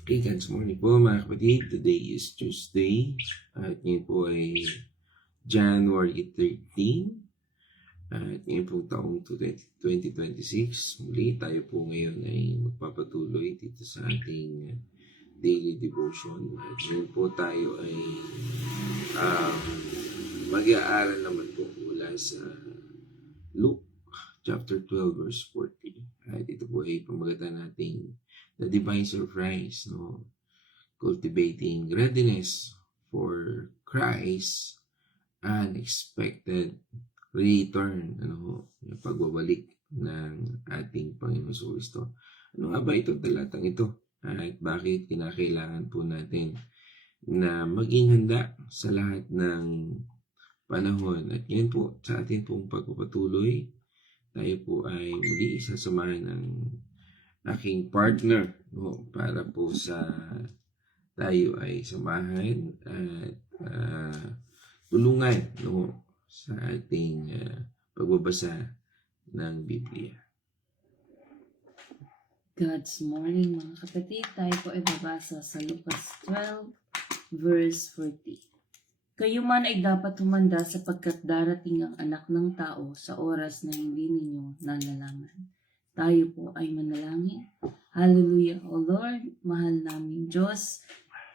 Okay, guys, morning po mga kapatid. Today is Tuesday at ngayon po ay January 13 at ngayon po taong 2026. Muli tayo po ngayon ay magpapatuloy dito sa ating daily devotion. At ngayon po tayo ay um, mag-aaral naman po mula sa Luke chapter 12 verse 40. At ito po ay pamagatan nating the divine surprise, no? Cultivating readiness for Christ's unexpected return, yung pagbabalik ng ating Panginoon Kristo. Ano nga ba itong talatang ito? At bakit kinakailangan po natin na maging handa sa lahat ng panahon? At ngayon po, sa atin pong pagpapatuloy, tayo po ay muli sasamahan ng aking partner, no, para po sa tayo ay samahan at tulungan, no, sa ating pagbabasa ng Biblia. God's morning mga kapatid, tayo po ay babasa sa Lucas 12 verse 40. Kayo man ay dapat humanda sapagkat darating ang anak ng tao sa oras na hindi ninyo nalalaman. Tayo po ay manalangin. Hallelujah, O Lord, mahal namin Diyos.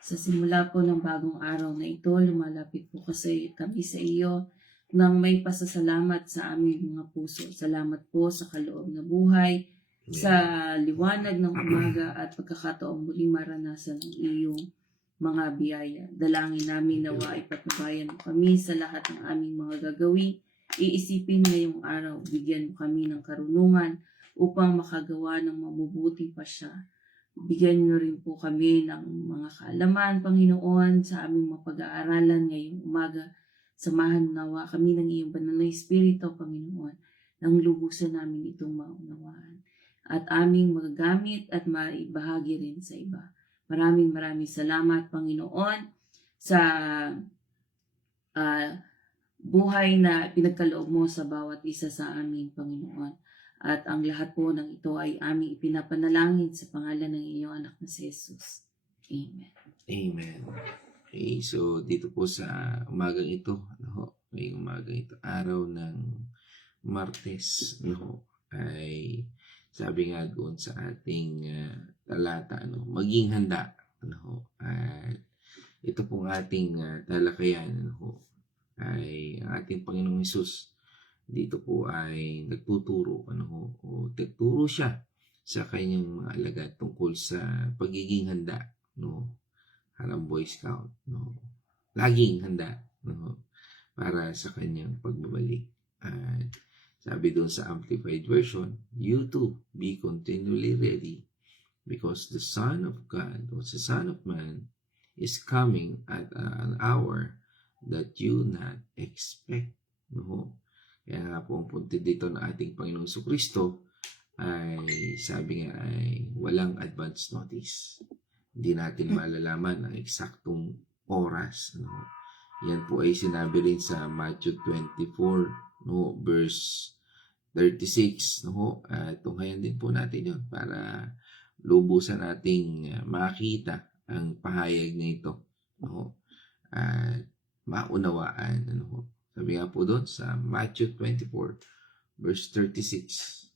Sa simula po ng bagong araw na ito, lumalapit po kasi kami sa iyo nang may pasasalamat sa aming mga puso. Salamat po sa kaloob na buhay, sa liwanag ng umaga at pagkakataong muling maranasan ang iyong mga biyaya. Dalangin namin nawa ay patnubayan mo kami sa lahat ng aming mga gagawin. Iisipin ngayong araw, bigyan mo kami ng karunungan upang makagawa ng mabubuting pasya. Bigyan niyo rin po kami ng mga kaalaman, Panginoon, sa aming mga pag-aaralan ngayong umaga. Samahan nawa kami ng iyong banal na Espiritu, Panginoon, nang lubusan namin itong maunawaan at aming magagamit at maibahagi rin sa iba. Maraming salamat, Panginoon, sa buhay na pinagkaloob mo sa bawat isa sa aming Panginoon. At ang lahat po ng ito ay aming ipinapanalangin sa pangalan ng iyong anak na si Jesus. Amen. Amen. Okay, so dito po sa umagang ito, ngayong umagang ito, araw ng Martes, ay sabi nga doon sa ating talata, maging handa, at ito pong ating talakayan, ay ang ating Panginoong Hesus dito po ay nagtuturo, o nagturo siya sa kanyang mga alagad tungkol sa pagiging handa, harang Boy Scout, laging handa, para sa kanyang pagbabalik. At sabi doon sa Amplified Version, you too be continually ready because the Son of God, or the Son of Man, is coming at an hour that you not expect. Kaya nga po ang punto dito ng ating Panginoong Kristo ay sabi nga ay walang advance notice. Hindi natin malalaman ang eksaktong oras. Yan po ay sinabi rin sa Matthew 24, verse 36. At tunghayan din po natin yun para lubusan nating makita ang pahayag na ito. At maunawaan. Sabi nga po doon sa Matthew 24, verse 36.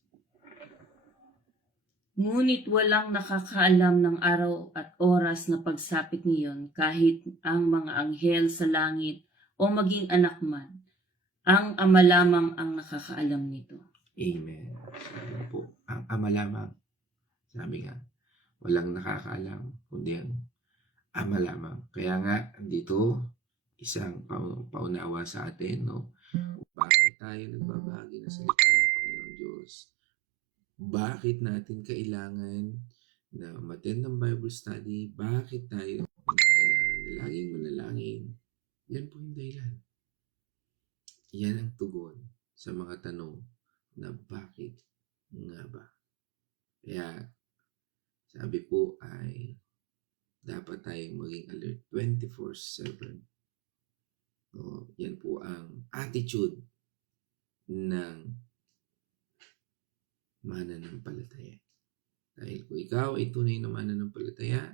Ngunit walang nakakaalam ng araw at oras na pagsapit niyon kahit ang mga anghel sa langit o maging anak man. Ang Ama lamang ang nakakaalam nito. Amen. Sabi po, ang Ama lamang. Sabi nga, walang nakakaalam kundi ang Ama lamang. Kaya nga, dito, isang paunawa sa atin, bakit tayo nagbabahagi ng salita ng Panginoon Diyos? Bakit natin kailangan na umattend ng Bible study? Bakit tayo kailangan na laging manalangin? Yan po yung dahilan. Yan ang tugon sa mga tanong na bakit nga ba? Kaya sabi po ay dapat tayong maging alert 24/7. Yan po ang attitude ng mananampalataya. Dahil kung ikaw ay tunay na mananampalataya,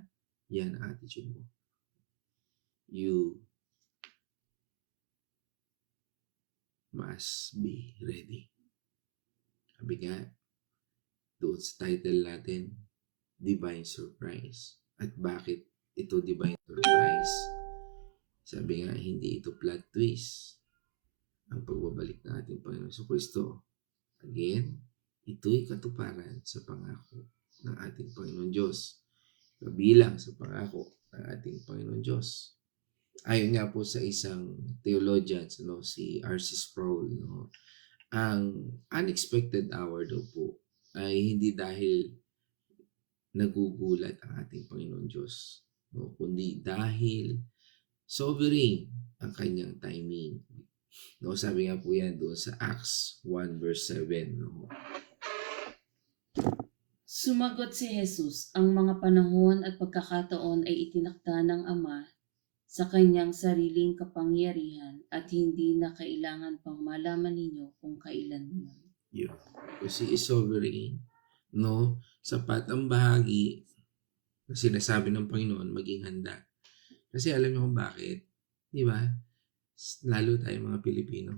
Yan ang attitude mo. You must be ready. Sabi nga, doon sa title natin, Divine Surprise. At bakit ito Divine Surprise? Sabi nga, hindi ito plot twist. Ang pagbabalik ng ating Panginoon sa Kristo. Again, ito'y katuparan sa pangako ng ating Panginoon Diyos. Kabilang sa pangako ng ating Panginoon Diyos. Ayon nga po sa isang theologian, si R.C. Sproul, ang unexpected hour daw po ay hindi dahil nagugulat ang ating Panginoon Diyos, kundi dahil sovereign ang kanyang timing. Sabi nga po yan doon sa Acts 1 verse 7. Sumagot si Jesus, ang mga panahon at pagkakataon ay itinakda ng Ama sa kanyang sariling kapangyarihan at hindi na kailangan pang malaman ninyo kung kailan yun. Yun. Kasi is sovereign, sapat ang bahagi na sinasabi ng Panginoon maging handa. Kasi alam niyo kung bakit, di ba? Lalo tayo mga Pilipino,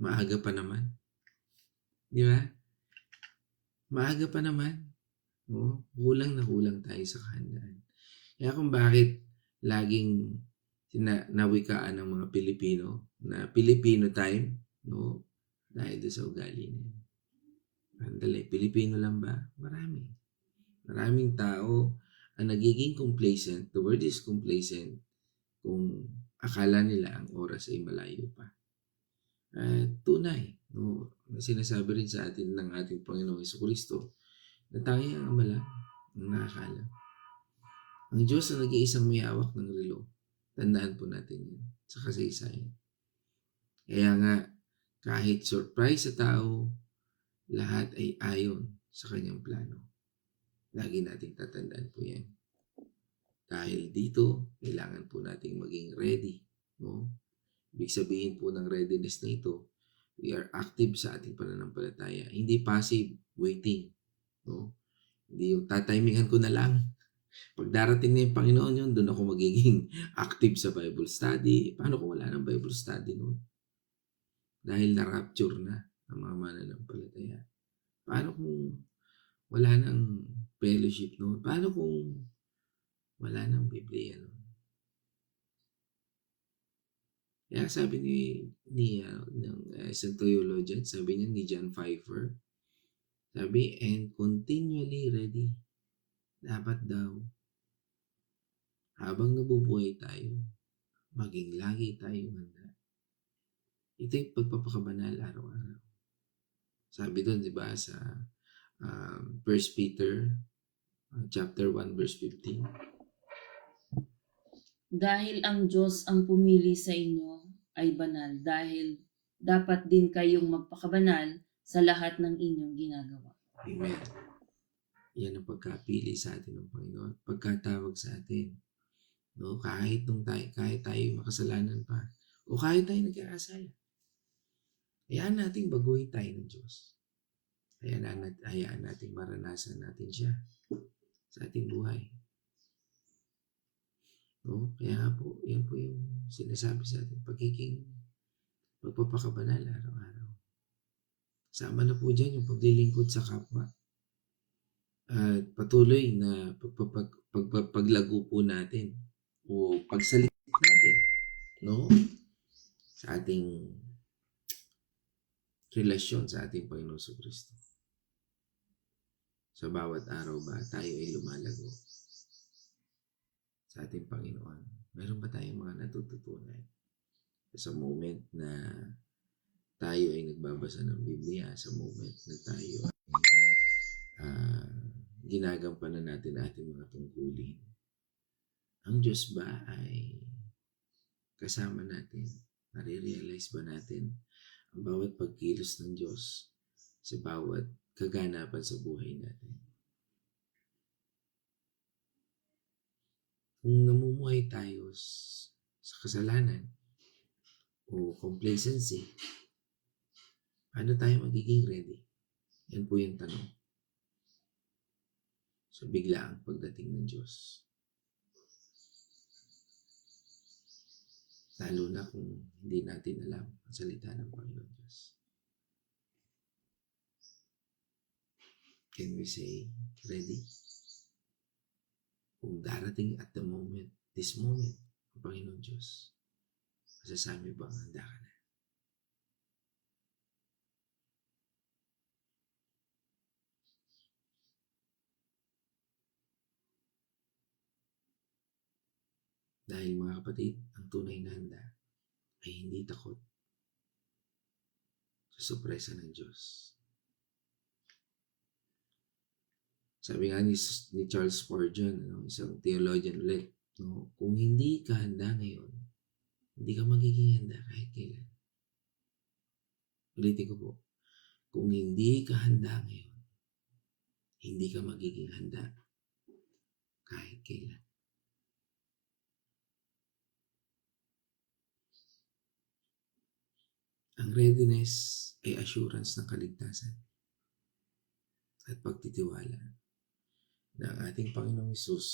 maaga pa naman. Di ba? Maaga pa naman. Kulang na kulang tayo sa kahandaan. Kaya kung bakit laging nawikaan ng mga Pilipino na Filipino time, dahil doon sa ugali na yun. Andali, Pilipino lang ba? Marami. Maraming tao ang nagiging complacent. The word is complacent kung akala nila ang oras ay malayo pa. Tunay, sinasabi rin sa atin ng ating Panginoong Jesucristo na tayo ang Ama lang ang nakakala. Ang Diyos ang nag-iisang may hawak ng relo. Tandaan po natin yun sa kasaysayan. Kaya nga, kahit surprise sa tao, lahat ay ayon sa kanyang plano. Lagi nating tatandaan po yan. Dahil dito, kailangan po nating maging ready. Ibig sabihin po ng readiness na ito, we are active sa ating pananampalataya. Hindi passive waiting. Hindi yung tatimingan ko na lang. Pag darating na yung Panginoon yun, doon ako magiging active sa Bible study. Paano kung wala ng Bible study noon? Dahil na-rapture na ang mga mananampalataya. Paano kung wala ng fellowship noon? Paano kung wala ng Biblia noon? Kaya sabi ng isang theologian, sabi niya ni John Pfeiffer, sabi, and continually ready. Dapat daw, habang nabubuhay tayo, maging lagi tayong handa. Ito yung pagpapakabanal araw-araw. Sabi doon, di ba, sa 1 Peter chapter 1 verse 15. Dahil ang Diyos ang pumili sa inyo ay banal, dahil dapat din kayong magpakabanal sa lahat ng inyong ginagawa. Amen. Yan ang pagkapili sa atin ng Panginoon. Pagkatawag sa atin. Kahit tayo makasalanan pa. O kahit tayo nagkakasala. Hayaan nating baguhin tayo ng Diyos. Hayaan nating maranasan natin siya sa ating buhay. Kaya nga po, yan po yung sinasabi sa atin. Pagpapakabanal araw-araw. Sama na po dyan yung paglilingkod sa kapwa. At patuloy na paglago po natin o pagsalit natin sa ating relasyon sa ating Panginoon Jesucristo. Sa bawat araw ba tayo ay lumalago sa ating Panginoon? Meron ba tayong mga natututunan? Sa moment na tayo ay nagbabasa ng Biblia, sa moment na tayo ginagampanan natin ating mga tungkulin, ang Diyos ba ay kasama natin? Nare-realize ba natin ang bawat pagkilos ng Diyos sa bawat kaganapan sa buhay natin? Kung namumuhay tayo sa kasalanan o complacency, paano tayo magiging ready? Yan po yung tanong. Sa biglaang pagdating ng Diyos. Lalo na kung hindi natin alam ang salita ng Panginoon Diyos. Can we say, ready? Kung darating at the moment, this moment, ang Panginoon Diyos, masasabi bang handa ka na? Dahil mga kapatid, ang tunay na handa ay hindi takot sa sorpresa ng Diyos. Sabi nga ni Charles Spurgeon, isang theologian ulit, kung hindi ka handa ngayon, hindi ka magiging handa kahit kailan. Ulitin ko po, kung hindi ka handa ngayon, hindi ka magiging handa kahit kailan. Ang readiness ay assurance ng kaligtasan at pagtitiwala na ang ating Panginoong Hesus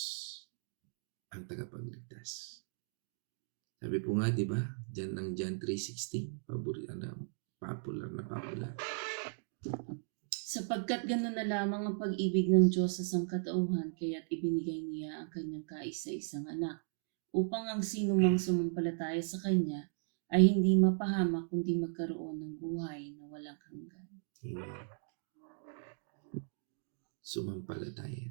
ang tagapagligtas. Sabi po nga, di ba? Diyan ng John 3:16, popular na popular. Sapagkat gano'n na lamang ang pag-ibig ng Diyos sa sangkatauhan, kaya't ibinigay niya ang kanyang kaisa-isang anak, upang ang sino mang sumampalataya sa kanya ay hindi mapahamak kundi magkaroon ng buhay na walang hanggan. Amen. Sumampalataya.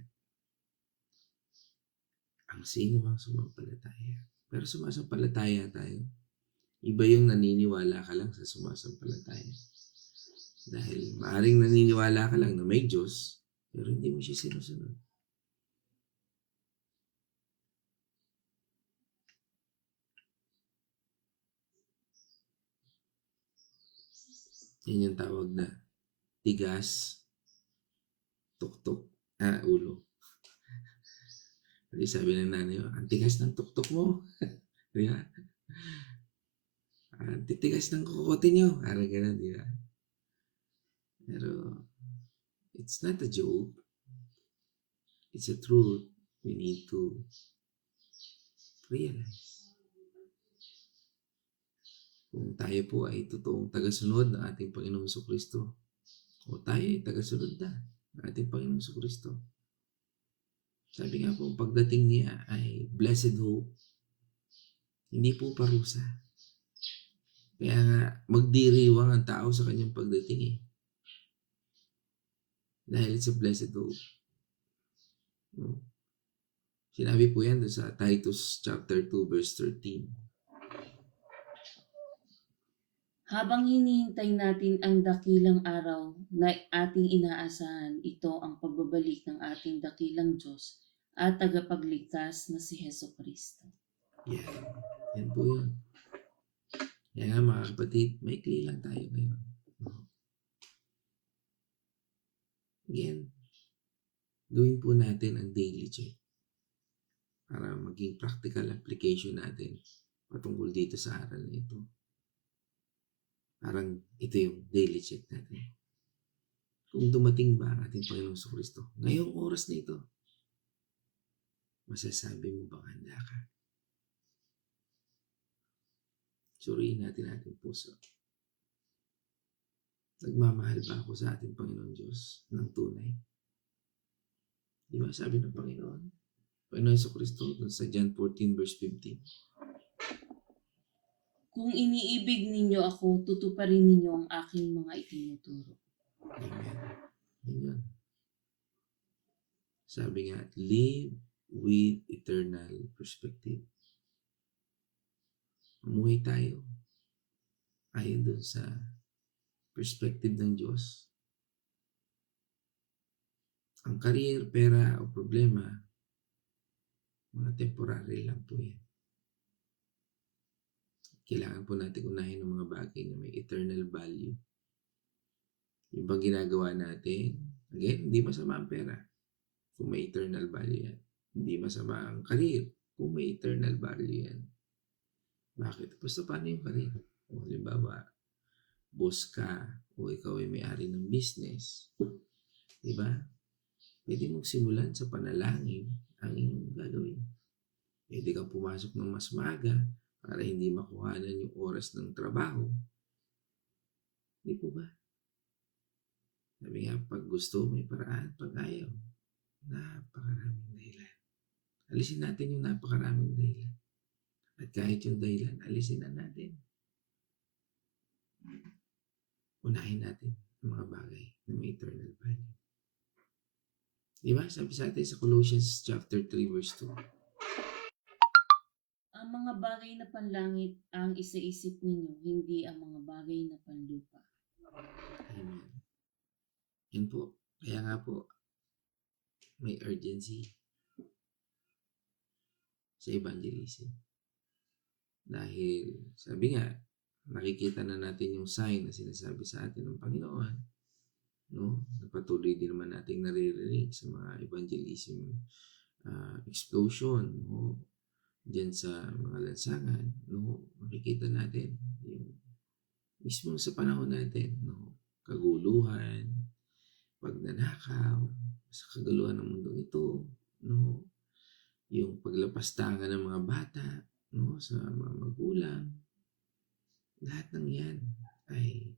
Ang sino mang sumampalataya. Pero sumasampalataya tayo. Iba yung naniniwala ka lang sa sumasampalataya. Dahil maaring naniniwala ka lang na may Diyos, pero hindi mo siya sinusunod. Yan yung tawag na tigas, tuktok, ulo. Kasi sabi ng nanay mo, ang tigas ng tuktok mo. Di ba? Ang titigas ng kukote nyo. Parang gano'n, di ba? Pero, it's not a joke. It's a truth. We need to realize. Kung tayo po ay totoong tagasunod ng ating Panginoong Jesucristo, o tayo ay tagasunod na ng ating Panginoong Jesucristo. Sabi nga po, pagdating niya ay blessed hope. Hindi po parusa. Kaya nga, magdiriwang ang tao sa kanyang pagdating eh. Dahil it's a blessed hope. Sinabi po yan doon sa Titus chapter 2 verse 13. Habang hinihintay natin ang dakilang araw na ating inaasahan, ito ang pagbabalik ng ating dakilang Diyos at tagapagligtas na si Heso Kristo. Yan. Yan po yun. Kaya nga mga kapatid, maikli lang tayo ngayon. Again, gawin po natin ang daily check para maging practical application natin patungkol dito sa aral na ito. Parang ito yung daily check natin. Kung dumating ba ang ating Panginoong Jesucristo, ngayong oras na ito, masasabi mo bang handa ka? Suriin natin ating puso. Nagmamahal ba ako sa ating Panginoon Diyos ng tunay? Di ba sabi ng Panginoon? Panginoon Jesucristo sa John 14 verse 15. Kung iniibig ninyo ako, tutuparin ninyo ang aking mga itinuturo. Amen. Yun. Sabi nga, live with eternal perspective. Umuhay tayo ayon dun sa perspective ng Diyos. Ang career, pera o problema, mga temporary lang po yan. Kailangan po natin unahin ng mga bagay na may eternal value. Yung bang ginagawa natin, again, hindi masama ang pera kung may eternal value yan. Hindi masama ang career kung may eternal value yan. Bakit? Basta paano yung career? O halimbawa, boss ka o ikaw ay may-ari ng business. Diba? Pwede mong simulan sa panalangin ang inyong gagawin. Pwede kang pumasok ng mas maaga para hindi makuhanan yung oras ng trabaho. Di po ba? Sabi nga, pag gusto, may paraan. Pag ayaw, napakaraming dahilan. Alisin natin yung napakaraming dahilan. At kahit yung dahilan, alisin na natin. Unahin natin ang mga bagay na may eternal value. Di ba? Sabi sa atin sa Colossians chapter 3 verse 2. Ang mga bagay na panlangit ang isaisip ninyo, hindi ang mga bagay na panlupa. Amen. Yan po. Kaya nga po, may urgency sa evangelism. Dahil, sabi nga, nakikita na natin yung sign na sinasabi sa atin ng Panginoon. No? Patuloy din naman nating naririnig sa mga evangelism explosion, no? Diyan sa mga lansangan, no? Makikita natin yung mismo sa panahon natin, no? Kaguluhan, pagnanakaw, sa kaguluhan ng mundong ito, no? Yung paglapastangan ng mga bata, no? Sa mga magulang. Lahat ng yan ay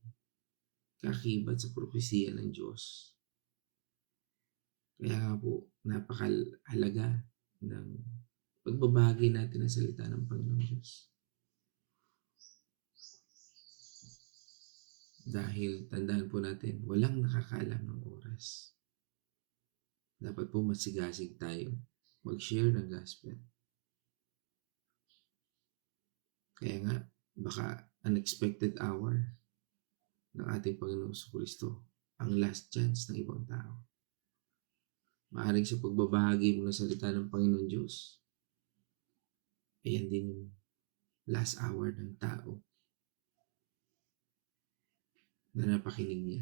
kakibat sa propesiya ng Diyos. Kaya nga po, napakahalaga ng pagbabahagi natin ang salita ng Panginoon Diyos. Dahil tandaan po natin, walang nakakaalam ng oras. Dapat po masigasig tayo mag-share ng gospel. Kaya nga, baka unexpected hour ng ating Panginoong Kristo ang last chance ng ibang tao. Maaaring sa pagbabahagi mo ng salita ng Panginoon Diyos, ayan din yung last hour ng tao na napakinig niya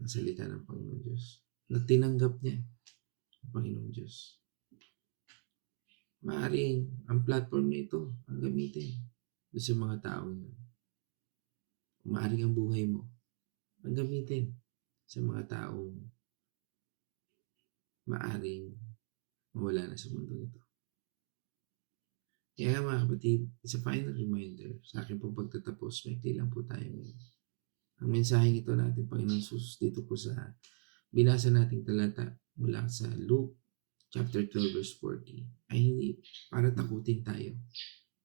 ng salita ng Panginoon Diyos, na tinanggap niya ang Panginoon Diyos. Maaaring ang platform na ito ang gamitin doon sa mga taong yun. Maaaring ang buhay mo ang gamitin sa mga taong maaaring mawala na sa mundo ito. Kaya mga kapatid, it's a final reminder sa akin pong pagtatapos, may lang po tayo ngayon. Ang mensaheng ito natin, Panginoon Jesus, dito po sa binasa nating talata mula sa Luke chapter 12 verse 40 ay hindi para takutin tayo.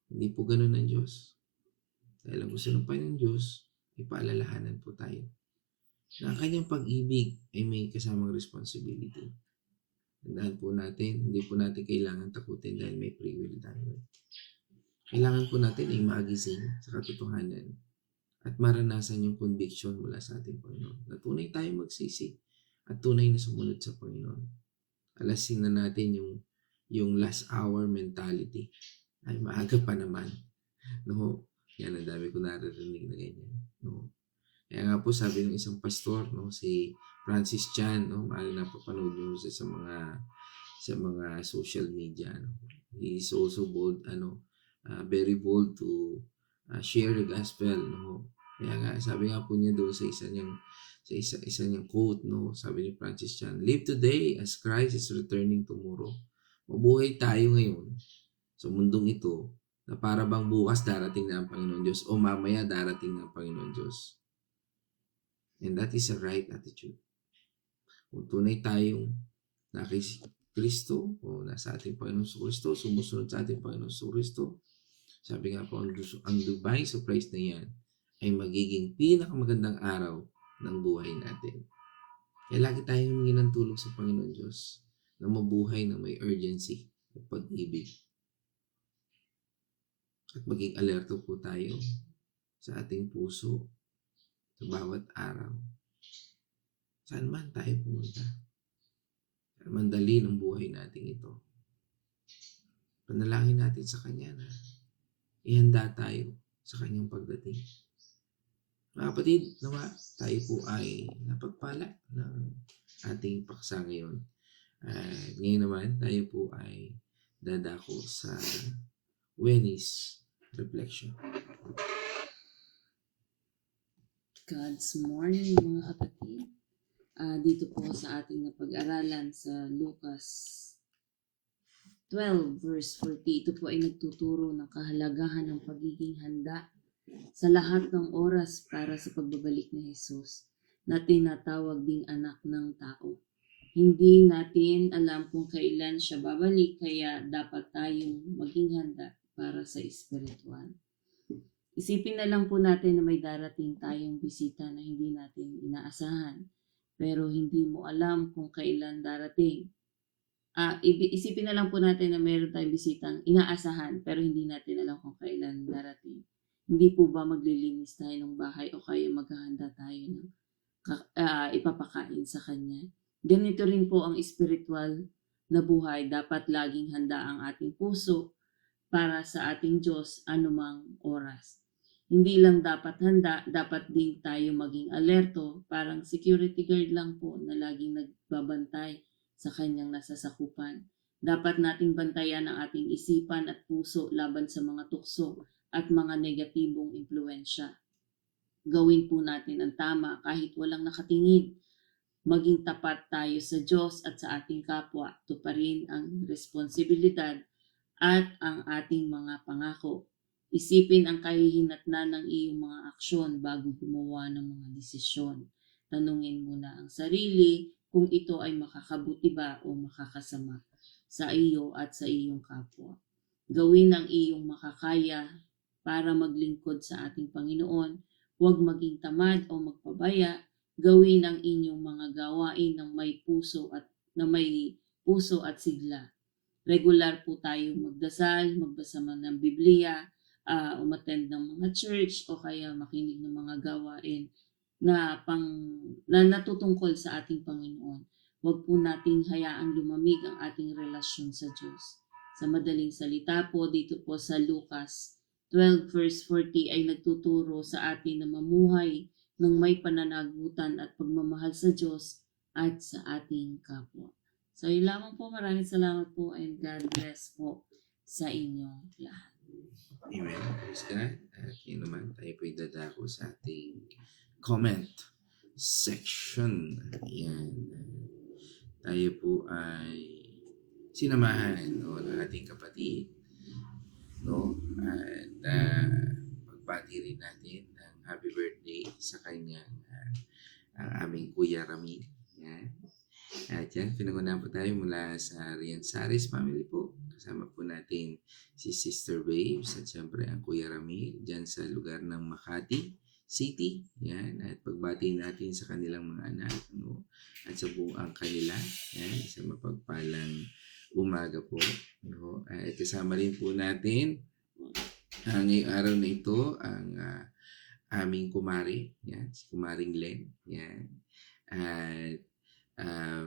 Hindi po ganun ang Diyos. Dahil ang gusto ng Panginoon Diyos, ipaalalahanan po tayo na ang kanyang pag-ibig ay may kasamang responsibility. Tandaan po natin, hindi po natin kailangan takutin dahil may free will tayo. Kailangan po natin ay magising sa katotohanan at maranasan yung conviction mula sa ating Panginoon na tunay tayo magsisi at tunay na sumunod sa Panginoon. Alasin na natin yung last hour mentality. Ay, maaga pa naman. No? Yan, ang dami ko naririnig na ganyan. No? Kaya nga po sabi ng isang pastor, no, si Francis Chan, no, maaari na papanood nyo sa mga social media. No? He is also bold, very bold to share the gospel. No? Kaya nga, sabi nga po niya doon sa isa niyang quote, no, sabi ni Francis Chan, live today as Christ is returning tomorrow. Mabuhay tayo ngayon sa mundong ito na para bang bukas darating na ang Panginoon Diyos o mamaya darating na ang Panginoon Diyos. And that is a right attitude. Kung tunay tayong nasa Kristo o nasa ating Panginoon Kristo, sumusunod sa ating Panginoon Kristo, sabi nga po, ang divine surprise na yan ay magiging pinakamagandang araw ng buhay natin. Kaya lagi tayong humingi ng tulong sa Panginoon Diyos na mabuhay na may urgency at pag-ibig. At maging alerto po tayo sa ating puso sa bawat araw. Saan man tayo pumunta. Saan man dali ng buhay natin ito. Panalangin natin sa Kanya na ihanda tayo sa Kanyang pagdating. Mga kapatid, nawa tayo po ay napagpala ng ating paksa ngayon. Ngayon naman, tayo po ay dadako sa Wednesday's Reflection. God's morning mga kapatid. Dito po sa ating napag-aralan sa Lucas 12 verse 40. Ito po ay nagtuturo ng kahalagahan ng pagiging handa sa lahat ng oras para sa pagbabalik ni Jesus na tinatawag ding anak ng tao. Hindi natin alam kung kailan siya babalik, kaya dapat tayong maging handa para sa espiritual. Isipin na lang po natin na may darating tayong bisita na hindi natin inaasahan, pero hindi mo alam kung kailan darating. Isipin na lang po natin na mayroon tayong bisitang inaasahan, pero hindi natin alam kung kailan darating. Hindi po ba maglilinis tayo ng bahay o kaya maghahanda tayo ng ipapakain sa Kanya? Ganito rin po ang spiritual na buhay. Dapat laging handa ang ating puso para sa ating Diyos anumang oras. Hindi lang dapat handa, dapat din tayo maging alerto, parang security guard lang po na laging nagbabantay sa kanyang nasasakupan. Dapat nating bantayan ang ating isipan at puso laban sa mga tukso at mga negatibong impluensya. Gawin po natin ang tama kahit walang nakatingin. Maging tapat tayo sa Diyos at sa ating kapwa. Tuparin ang responsibilidad at ang ating mga pangako. Isipin ang kahihinatnan ng iyong mga aksyon bago gumawa ng mga desisyon. Tanungin muna ang sarili kung ito ay makakabuti ba o makakasama sa iyo at sa iyong kapwa. Gawin ang iyong makakaya para maglingkod sa ating Panginoon. Huwag maging tamad o magpabaya. Gawin ang inyong mga gawain ng may puso at sigla. Regular po tayong magdasal, magbasa man ng Biblia, umattend ng mga church o kaya makinig ng mga gawain na natutungkol sa ating Panginoon. Huwag po nating hayaang lumamig ang ating relasyon sa Diyos. Sa madaling salita po, dito po sa Lucas 12 verse 40 ay nagtuturo sa atin na mamuhay ng may pananagutan at pagmamahal sa Diyos at sa ating kapwa. So, yun lamang po. Maraming salamat po and God bless po sa inyong lahat. Amen. Praise God. At yun naman, tayo po'y dadako sa ating comment section. Ayan. Tayo po ay sinamahan ng ating kapatid. No? At pagbati rin natin ng happy birthday sa kanyang ang aming Kuya Ramil. Yan. At yan, pinangunahan po tayo mula sa Rian Saris family po. Kasama po natin si Sister Babes at siyempre ang Kuya Ramil dyan sa lugar ng Makati City. Yan. At pagbati natin sa kanilang mga anak. No? At sa buong kanila. Yan. Sa mapagpalang umaga po. No? At kasama rin po natin ngayong araw na ito ang aming kumari. Yan. Si Kumaring Len. Yan. At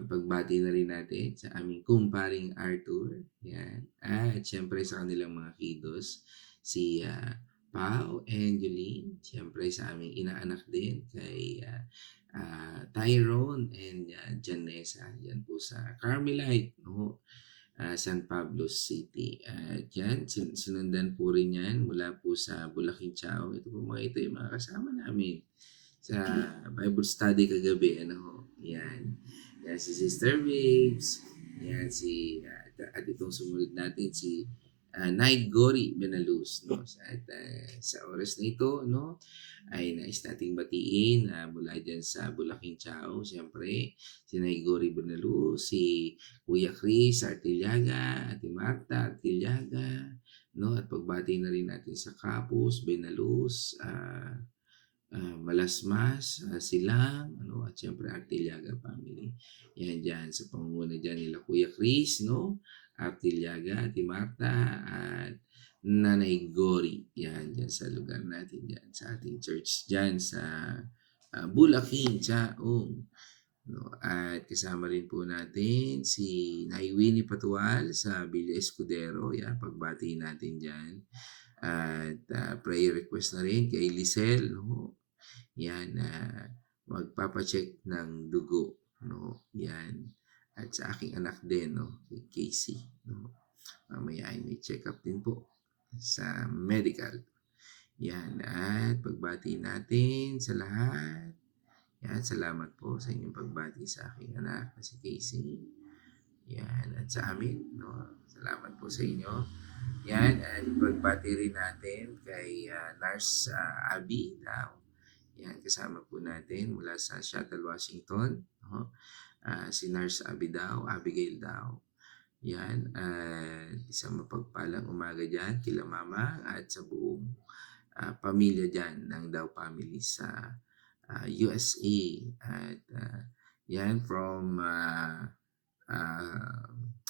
pagbati na rin natin sa aming kumparing Arthur. Yan. At syempre sa kanilang mga kiddos, si Pao and Jolene. Syempre sa aming inaanak din kay Tyrone and Janessa. Yan po sa Carmelite, no? San Pablo City. At yan, sinundan po rin yan mula po sa Bulaking Chao. Ito po ito yung mga kasama namin sa Bible study kagabi. Yan. Yan si Sister Babes. Yan si at itong sumunod natin si Night Gory Benaluz, no? At sa oras na ito, no, ay nais nating batiin mula dyan sa Bulaking Chao, siyempre si Night Gory Benaluz, si Kuya Chris Artillaga, Ate Marta Artillaga, no, at pagbati na rin natin sa Kapus Benaluz, Malasmas, Silang, ano, at siyempre Artillaga family. Yan dyan sa pangunguna dyan nila Kuya Chris, no, Artillaga, Ate Marta, at Nanay Gory. Yan dyan sa lugar natin dyan, sa ating church dyan sa Bulaking Chaong. No, at kasama rin po natin si Nay Winnie Patual sa Villa Escudero. Yan, pagbati natin dyan. At prayer request na rin kay Lisel, no? Yan, magpapacheck ng dugo, no? Yan. At sa aking anak din, no? Kay Casey, no? Mamaya ay may check up din po sa medical. Yan. At pagbati natin sa lahat. Yan. Salamat po sa inyong pagbati sa aking anak na si Casey. Yan. At sa amin, no? Sa Salamat po sa inyo. Yan, at pagbati rin natin kay Nurse Abby Dao. Yan, kasama po natin mula sa Seattle, Washington. No? Si Nurse Abby Dao, Abigail Dao. Yan, isang mapagpalang umaga dyan kila mama at sa buong pamilya dyan ng Dao family sa USA. At yan, from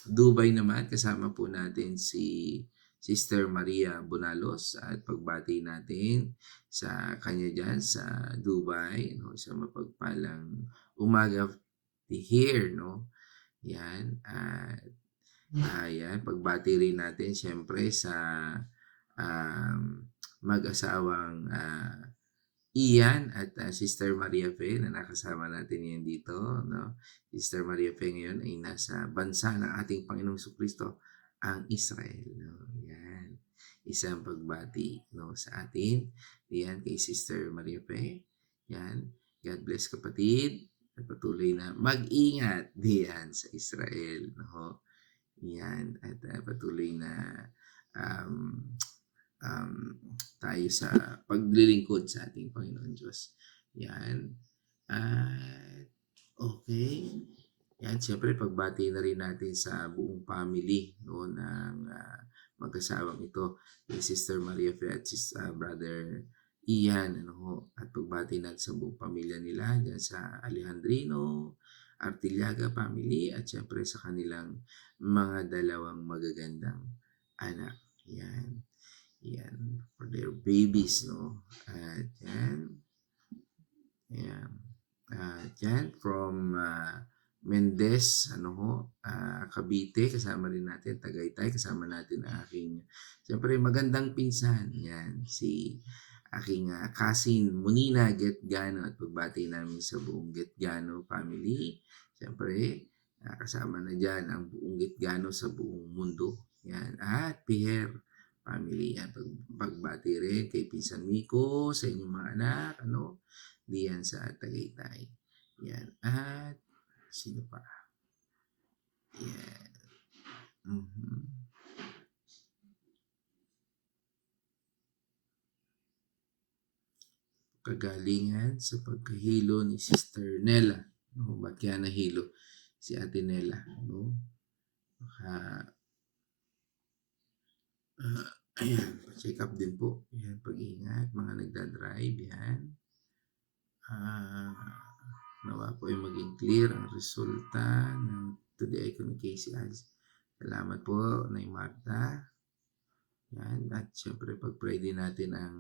Dubai naman, kasama po natin si Sister Maria Bonalos at pagbati natin sa kanya dyan sa Dubai. No? Isang mapagpalang umaga here, no? Yan. At yan, pagbati rin natin siyempre sa mag-asawang Ian at Sister Maria Fe na nakasama natin yan dito. No? Sister Maria Fe ngayon ay nasa bansa ng ating Panginoong Jesucristo, ang Israel. No? Yan. Isang pagbati, no, sa atin. Yan kay Sister Maria Fe. Yan. God bless kapatid. At patuloy na mag-ingat diyan sa Israel. No? Yan. At patuloy na tayo sa paglilingkod sa ating Panginoon Diyos. Yan. Okay. Yan, siyempre pagbati na rin natin sa buong family, no, ng mag-asawang ito, kay Sister Maria Fe at Brother Ian, ano, at pagbati natin sa buong pamilya nila dyan sa Alejandrino, Artillaga family, at siyempre sa kanilang mga dalawang magagandang anak. Yan. Yan, for their babies, no? At yan. Yan. At yan, from Mendez, ano ho, Cavite, kasama rin natin, Tagaytay, kasama natin ang aking, siyempre magandang pinsan, yan, si aking cousin Munina Getgano, at pagbati namin sa buong Getgano family. Siyempre, kasama na dyan ang buong Getgano sa buong mundo. Yan, at Pierre family, yan, pagbati rin kay Pinsan Miko, sa inyong mga anak, ano, diyan sa Tagaytay. Yan, at sino pa? Yan. Kagalingan sa pagkahilo ni Sister Nella. No, ba't kaya nahilo si Ate Nella? No? Ayan, check up din po. Ayan, pag-ingat, mga nagdadrive, yan. Nawa po ay maging clear ang resulta ng today kung KCI. Salamat po, Nay Marta. Yan, at syempre pag-pray din natin ang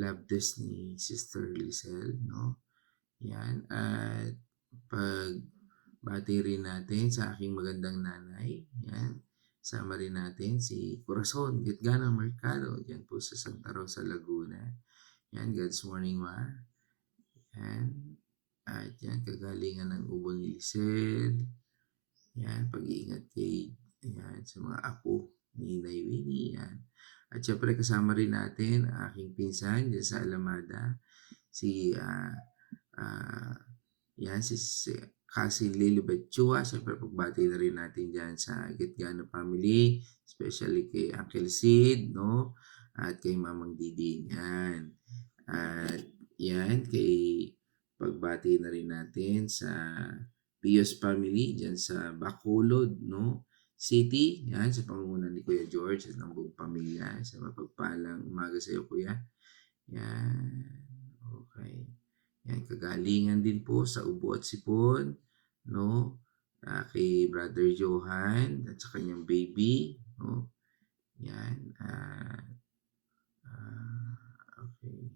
lab test ni Sister Lizelle, no? Yan, at pagbati rin natin sa aking magandang nanay. Yan, sama rin natin si Corazon Getgano Mercado, dyan po sa Santa Rosa, Laguna. Yan, God's morning, ma. Yan, at yan, kagalingan ng ubo ni Lizelle. Yan, pag-iingat kay, yan, sa mga apo ni Nay Winnie. Yan. At syempre kasama rin natin ang aking pinsan dyan sa Alamada, si yan, si Cousin Lilibet Chua. Syempre pagbati na rin natin dyan sa Getgano family, especially kay Uncle Sid, no? At kay Mamang Didi. Yan. At yan, kay pagbati na rin natin sa Pios family dyan sa Bacolod, no? City, yan, sa pangunguna ni Kuya George at ng buong pamilya. Sa mapagpalang umaga sa iyo, Kuya. Yan. Okay. Yan, kagalingan din po sa ubo at sipon, no? Kay Brother Johan at sa kanyang baby, no? Yan. Okay.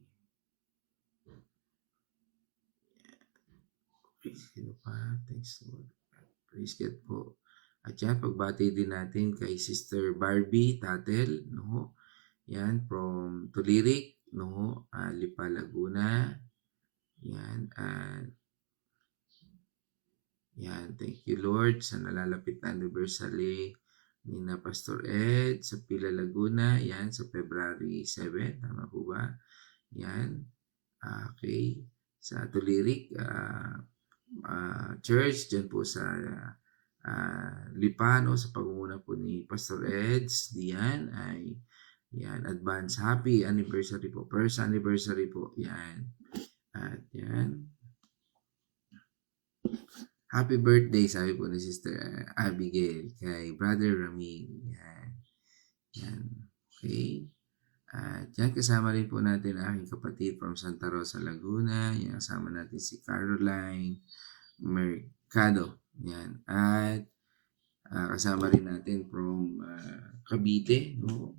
Praise God pa. Thanks, Lord. Praise God po. At yan, pagbati din natin kay Sister Barbie Tatel, no? Yan, from Tulirik, no? Lipa, Laguna. Yan, yan, thank you, Lord, sa nalalapit na anniversary ni na Pastor Ed sa Pila, Laguna. Yan, sa February 7, tama po ba? Yan, okay. Sa Tulirik, church, dyan po sa Lipano sa pangunguna po ni Pastor Eds Dian ay yan, advance happy anniversary po. First anniversary po. Yan. At yan. Happy birthday, sabi po ni Sister Abigail kay Brother Ramil. Yan. Yan. Okay. At yan, kasama rin po natin ang aking kapatid from Santa Rosa, Laguna. Yan, kasama natin si Caroline Mercado. Yan. At kasama rin natin from Cavite, no?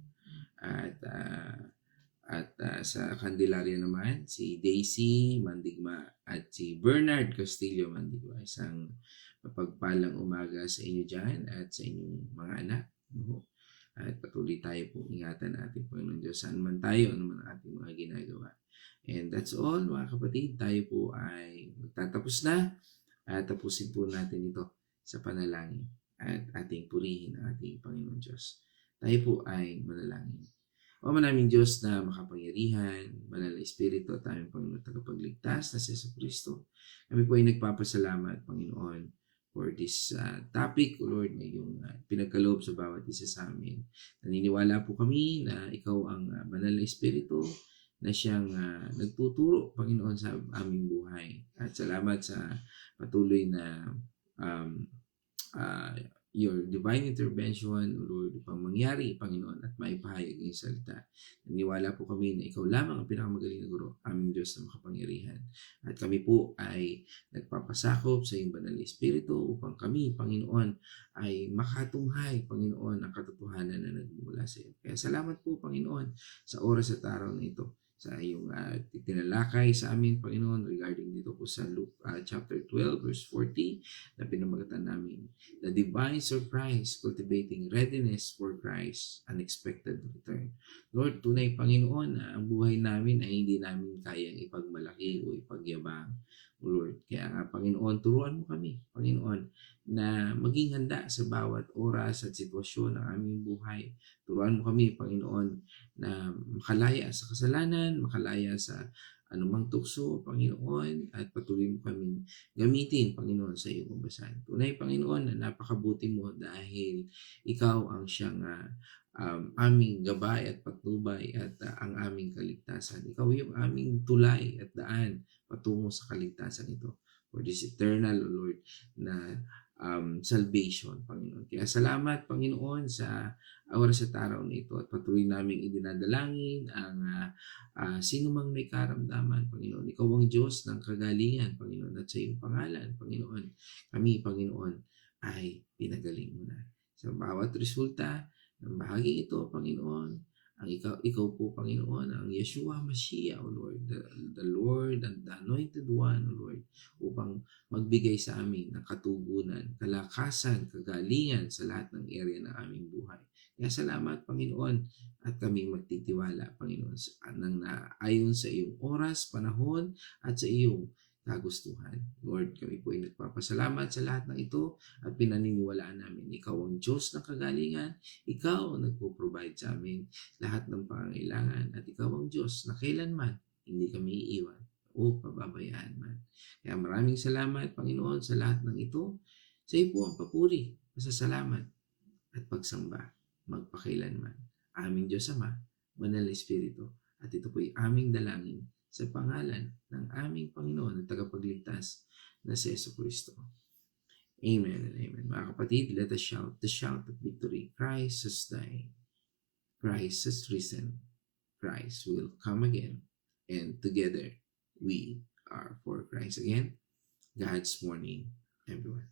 At sa Candelaria naman, si Daisy Mandigma at si Bernard Castillo Mandigma. Isang mapagpalang umaga sa inyo dyan at sa inyong mga anak. No? At patuloy tayo po, ingatan natin po ng Diyos saan man tayo, ano man ang ating mga ginagawa. And that's all mga kapatid, tayo po ay magtatapos na at tapusin po natin ito sa panalangin at ating purihin ang ating Panginoon Diyos. Tayo po ay manalangin. O manaming Diyos na makapangyarihan, banal na Espiritu at aming Panginoon tagapagligtas na si Jesucristo. Kami po ay nagpapasalamat, Panginoon, for this topic, O Lord, na iyong pinagkaloob sa bawat isa sa amin. Naniniwala po kami na ikaw ang banal na Espiritu na siyang nagtuturo, Panginoon, sa aming buhay. At salamat sa patuloy na your divine intervention, O Lord, upang mangyari, Panginoon, at maipahayag ang salita. Naniwala po kami na ikaw lamang ang pinakamagaling na guro, aming Diyos na makapangyarihan. At kami po ay nagpapasakop sa iyong banal na Espiritu upang kami, Panginoon, ay makatunghay, Panginoon, ang katotohanan na nagmula sa iyo. Kaya salamat po, Panginoon, sa oras at araw na ito, sa iyong tinalakay sa amin, Panginoon, regarding dito po sa Luke chapter 12, verse 40, na pinamagatan namin, the divine surprise, cultivating readiness for Christ's unexpected return. Lord, tunay, Panginoon, na ang buhay namin ay hindi namin kayang ipagmalaki o ipagyabang, O Lord. Kaya nga, Panginoon, turuan mo kami, Panginoon, na maging handa sa bawat oras at sitwasyon ng aming buhay. Turuan mo kami, Panginoon, na makalaya sa kasalanan, makalaya sa anumang tukso, Panginoon, at patuloy mo kaming gamitin, Panginoon, sa iyong kabasan. Tunay, Panginoon, na napakabuti mo dahil ikaw ang siyang aming gabay at patnubay at ang aming kaligtasan. Ikaw yung aming tulay at daan patungo sa kaligtasan ito. For this eternal, O Lord, na salvation, Panginoon. Kaya salamat, Panginoon, sa oras at araw na ito at patuloy naming idinadalangin ang sino mang may karamdaman, Panginoon. Ikaw ang Diyos ng kagalingan, Panginoon, at sa iyong pangalan, Panginoon. Kami, Panginoon, ay pinagaling mo na. Sa bawat resulta ng bahagi ito, Panginoon, ang ikaw po, Panginoon, ang Yeshua Mashiach, O Lord, the Lord and the Anointed One, O Lord, upang magbigay sa amin ng katugunan, kalakasan, kagalingan sa lahat ng area ng aming buhay. Kaya salamat, Panginoon, at kami magtitiwala, Panginoon, na ayon sa iyong oras, panahon, at sa iyong kagustuhan. Lord, kami po ay nagpapasalamat sa lahat ng ito at pinaniniwalaan namin. Ikaw ang Diyos ng kagalingan, ikaw ang nagpo-provide sa amin lahat ng pangangailangan, at ikaw ang Diyos na kailanman hindi kami iiwan o pababayaan man. Kaya maraming salamat, Panginoon, sa lahat ng ito. Sa iyo po ang papuri, pasasalamat, at pagsamba magpakailanman. Aming Diyos Ama, Banal na Espiritu, at ito po'y aming dalangin sa pangalan ng aming Panginoon at tagapagligtas na si Jesucristo. Amen and amen. Mga kapatid, let us shout the shout of victory. Christ has died. Christ has risen. Christ will come again. And together, we are for Christ again. God's morning, everyone.